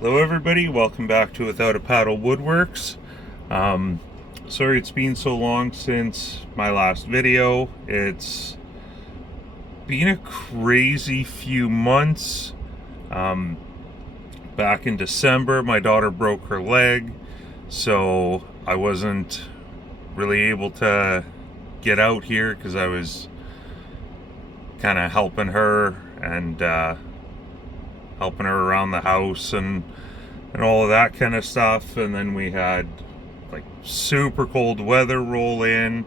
Hello everybody, welcome back to Without a Paddle Woodworks. Sorry it's been so long since my last video. It's been a crazy few months. Back in December my daughter broke her leg, so I wasn't really able to get out here because I was kind of helping her and helping her around the house and all of that kind of stuff. And then we had like super cold weather roll in,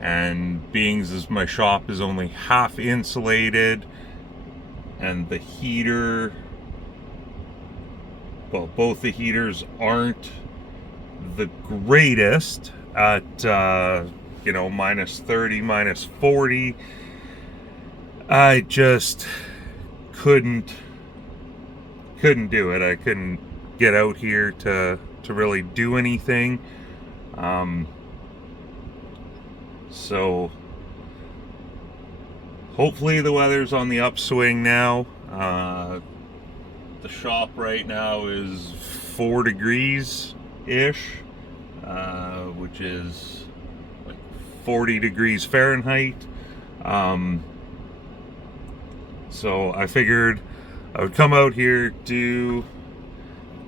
and being as my shop is only half insulated and the heater, well, both the heaters aren't the greatest at minus 30, minus 40. I just couldn't do it. I couldn't get out here to really do anything. So hopefully the weather's on the upswing now. The shop right now is 4 degrees ish, which is like 40 degrees Fahrenheit. So I figured I would come out here, do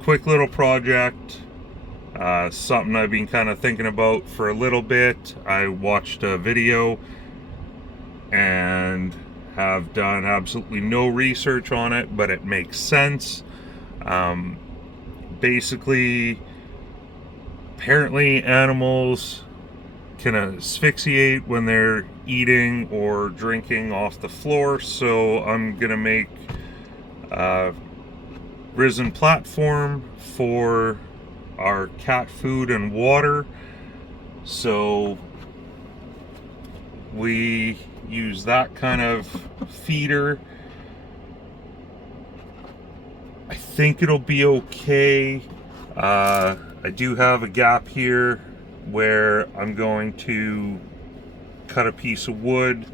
a quick little project, something I've been kind of thinking about for a little bit. I watched a video and have done absolutely no research on it, but it makes sense. Basically, apparently animals can asphyxiate when they're eating or drinking off the floor, so I'm gonna make a risen platform for our cat food and water. So we use that kind of feeder. I think it'll be okay. I do have a gap here where I'm going to cut a piece of wood,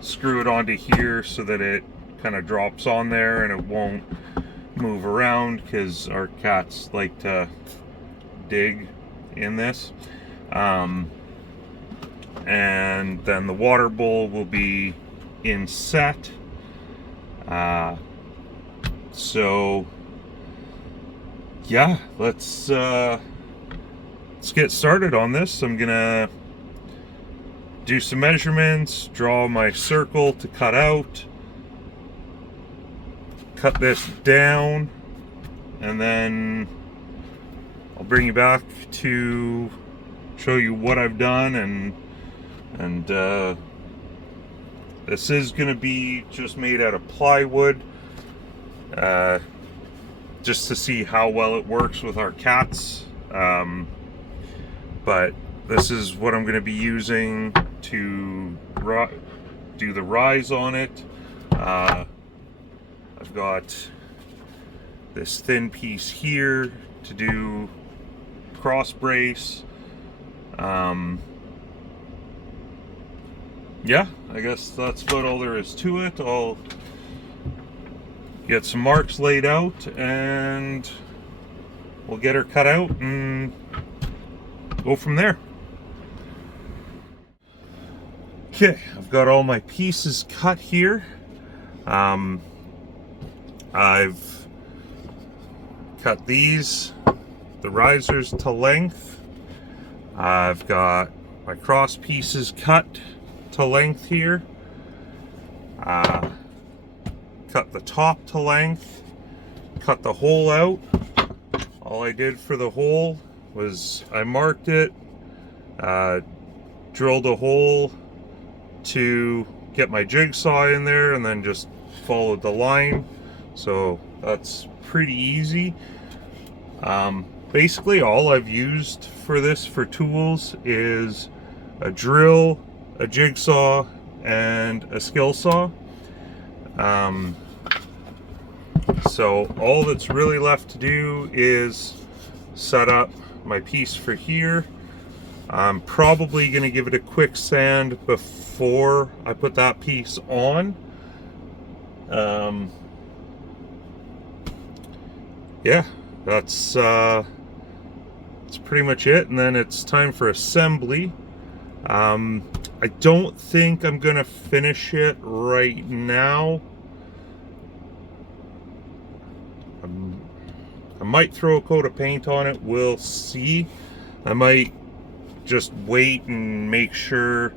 screw it onto here so that it kind of drops on there and it won't move around, because our cats like to dig in this. And then the water bowl will be inset. So yeah, let's get started on this. I'm gonna do some measurements, draw my circle to cut out, cut this down, and then I'll bring you back to show you what I've done. And this is gonna be just made out of plywood, just to see how well it works with our cats. But this is what I'm going to be using to do the rise on it. I've got this thin piece here to do cross brace. Yeah, I guess that's about all there is to it. I'll get some marks laid out and we'll get her cut out and go from there. Okay, I've got all my pieces cut here. I've cut these, the risers, to length. I've got my cross pieces cut to length here. Cut the top to length, cut the hole out. All I did for the hole was I marked it, drilled a hole to get my jigsaw in there, and then just followed the line. So that's pretty easy. Basically all I've used for this for tools is a drill, a jigsaw, and a skill saw. So all that's really left to do is set up my piece for here. I'm probably going to give it a quick sand before I put that piece on. yeah, that's pretty much it. And then it's time for assembly. I don't think I'm gonna finish it right now. I might throw a coat of paint on it, we'll see. I might just wait and make sure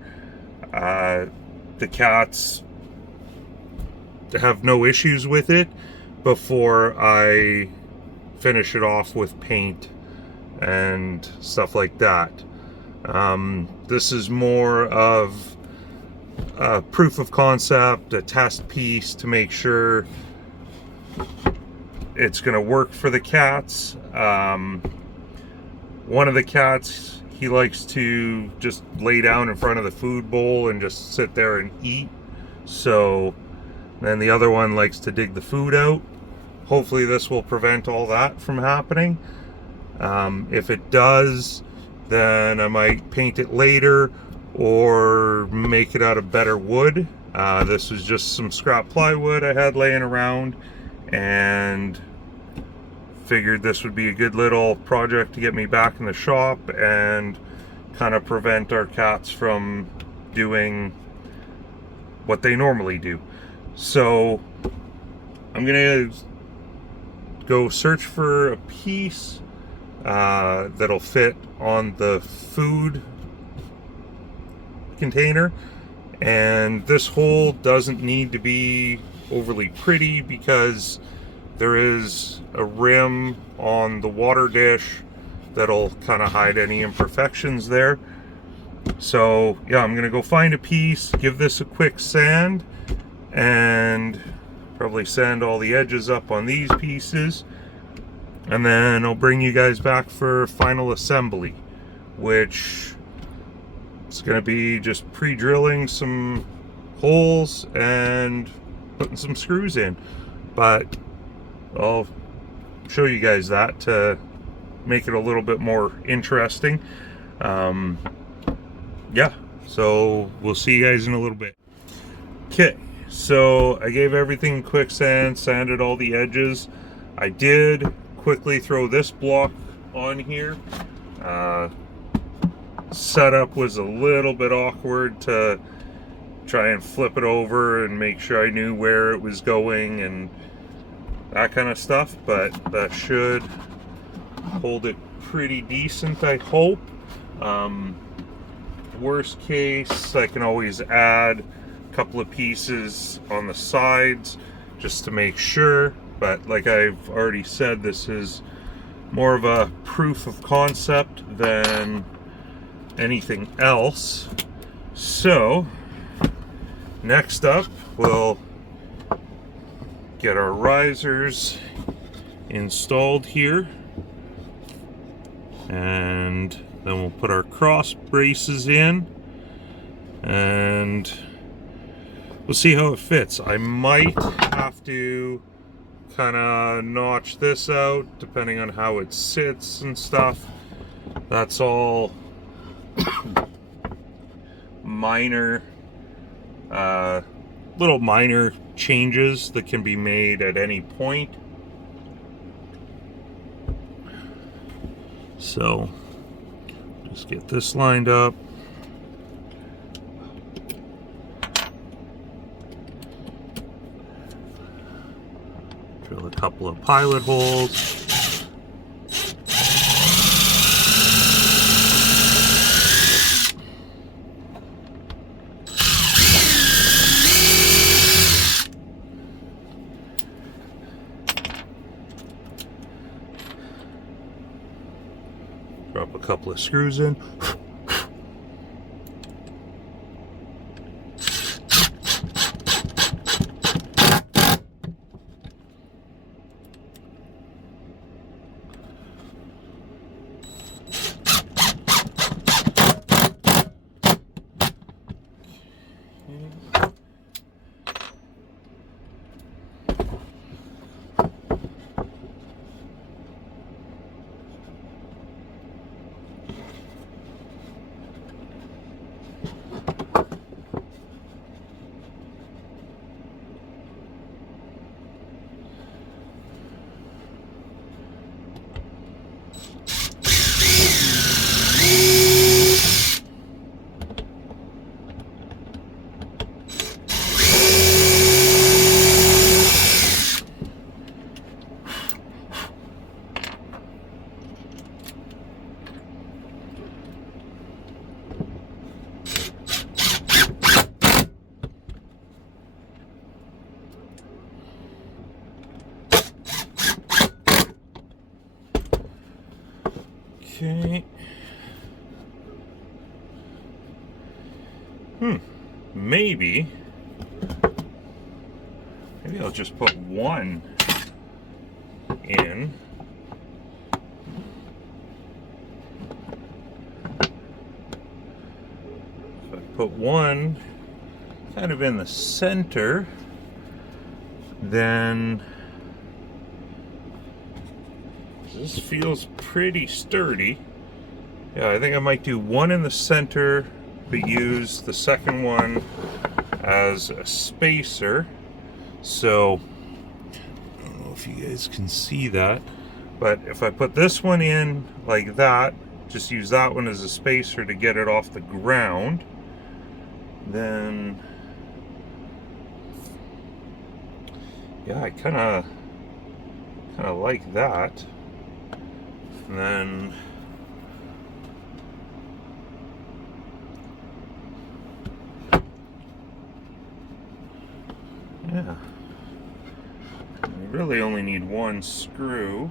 the cats have no issues with it before I finish it off with paint and stuff like that. This is more of a proof of concept, a test piece to make sure it's going to work for the cats. One of the cats, he likes to just lay down in front of the food bowl and just sit there and eat. So then the other one likes to dig the food out. Hopefully this will prevent all that from happening. If it does, then I might paint it later or make it out of better wood. This was just some scrap plywood I had laying around, and figured this would be a good little project to get me back in the shop and kind of prevent our cats from doing what they normally do. So I'm gonna go search for a piece that'll fit on the food container, and this hole doesn't need to be overly pretty because there is a rim on the water dish that'll kind of hide any imperfections there. So yeah, I'm gonna go find a piece, give this a quick sand, and probably sand all the edges up on these pieces, and then I'll bring you guys back for final assembly, which is going to be just pre-drilling some holes and putting some screws in. But I'll show you guys that to make it a little bit more interesting. Yeah, so we'll see you guys in a little bit. Okay, so I gave everything quick sand, sanded all the edges. I did quickly throw this block on here. Setup was a little bit awkward to try and flip it over and make sure I knew where it was going and that kind of stuff, but that should hold it pretty decent, I hope. Worst case, I can always add a couple of pieces on the sides just to make sure, but like I've already said, this is more of a proof of concept than anything else. So next up, we'll get our risers installed here, and then we'll put our cross braces in, and we'll see how it fits. I might have to kind of notch this out depending on how it sits and stuff. That's all minor, little minor changes that can be made at any point. So just get this lined up. Drill a couple of pilot holes. Drop a couple of screws in. Okay. Maybe I'll just put one in. If I put one kind of in the center, then this feels pretty sturdy. Yeah, I think I might do one in the center, but use the second one as a spacer. So, I don't know if you guys can see that, but if I put this one in like that, just use that one as a spacer to get it off the ground, then yeah, I kind of like that. And then yeah, we really only need one screw,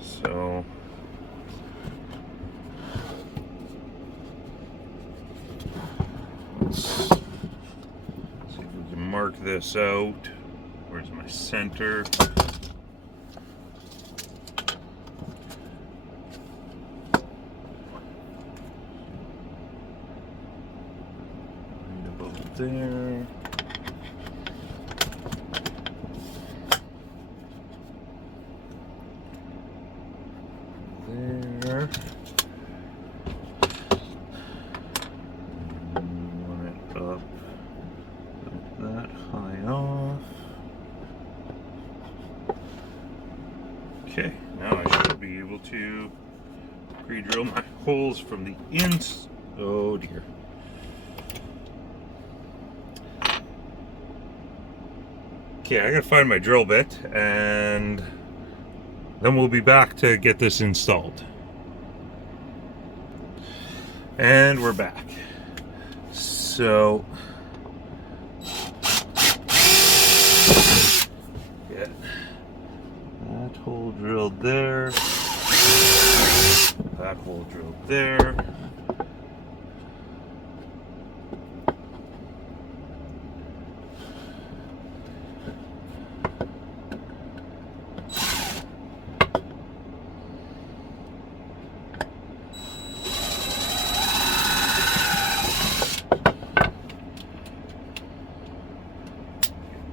so let's see if we can mark this out. Where's my center? Right about there. There. Line it up that high off. Okay, now I should be able to pre-drill my holes from the ins. Oh dear. Okay, I gotta find my drill bit, and then we'll be back to get this installed. And we're back. So, get that hole drilled there, that hole drilled there.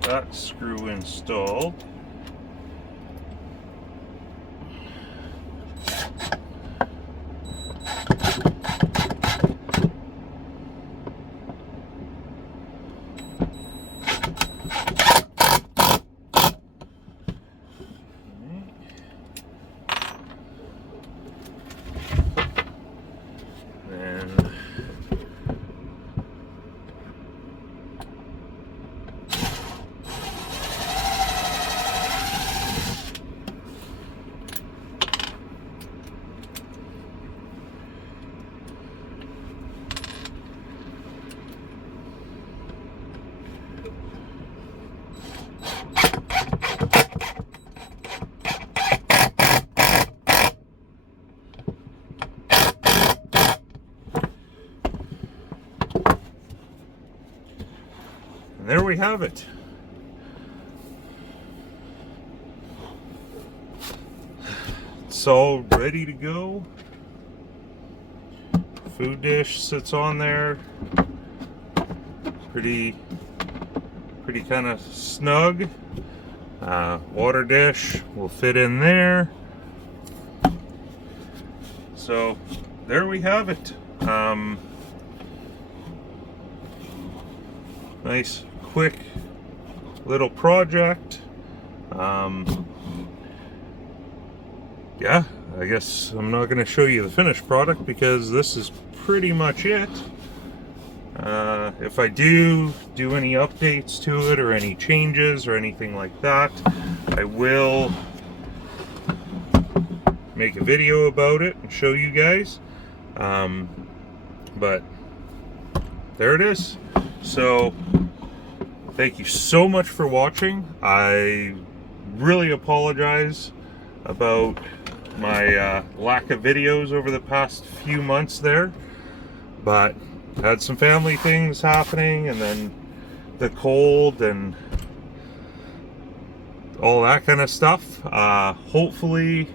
That screw installed. And there we have it. It's all ready to go. Food dish sits on there. Pretty kind of snug. Water dish will fit in there. So there we have it. Nice, quick little project. Yeah, I guess I'm not going to show you the finished product because this is pretty much it. If I do any updates to it or any changes or anything like that, I will make a video about it and show you guys. But there it is. So thank you so much for watching. I really apologize about my lack of videos over the past few months there, but had some family things happening, and then the cold and all that kind of stuff. Hopefully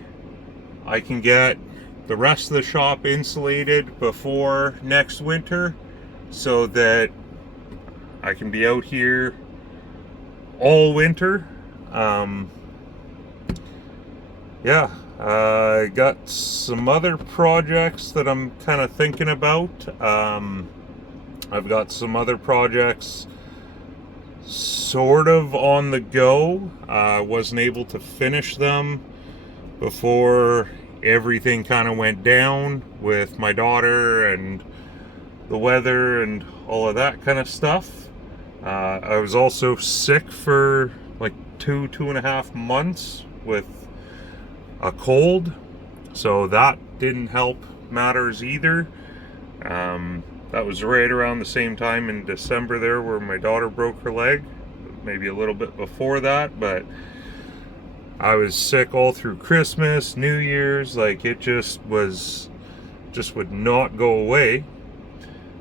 I can get the rest of the shop insulated before next winter so that I can be out here all winter. Yeah, I got some other projects that I'm kind of thinking about. I've got some other projects sort of on the go. I wasn't able to finish them before everything kind of went down with my daughter and the weather and all of that kind of stuff. I was also sick for like 2.5 months with a cold, so that didn't help matters either. That was right around the same time in December there where my daughter broke her leg, maybe a little bit before that, but I was sick all through Christmas, New Year's, like it just would not go away.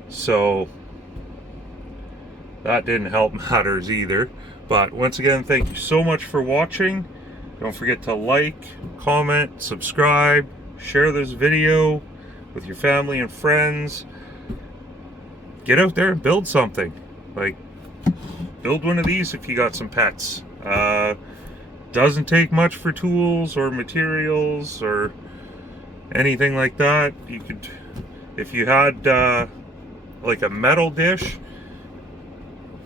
So that didn't help matters either. But once again, thank you so much for watching. Don't forget to like, comment, subscribe, share this video with your family and friends. Get out there and build something. Like, build one of these if you got some pets. Doesn't take much for tools or materials or anything like that. You could, if you had like a metal dish,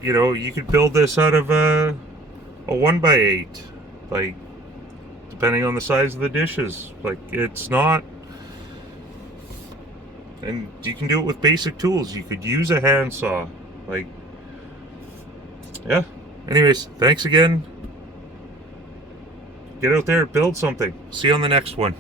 you know, you could build this out of a 1x8, like depending on the size of the dishes. Like, it's not, and you can do it with basic tools. You could use a handsaw. Like, yeah. Anyways, thanks again. Get out there, build something. See you on the next one.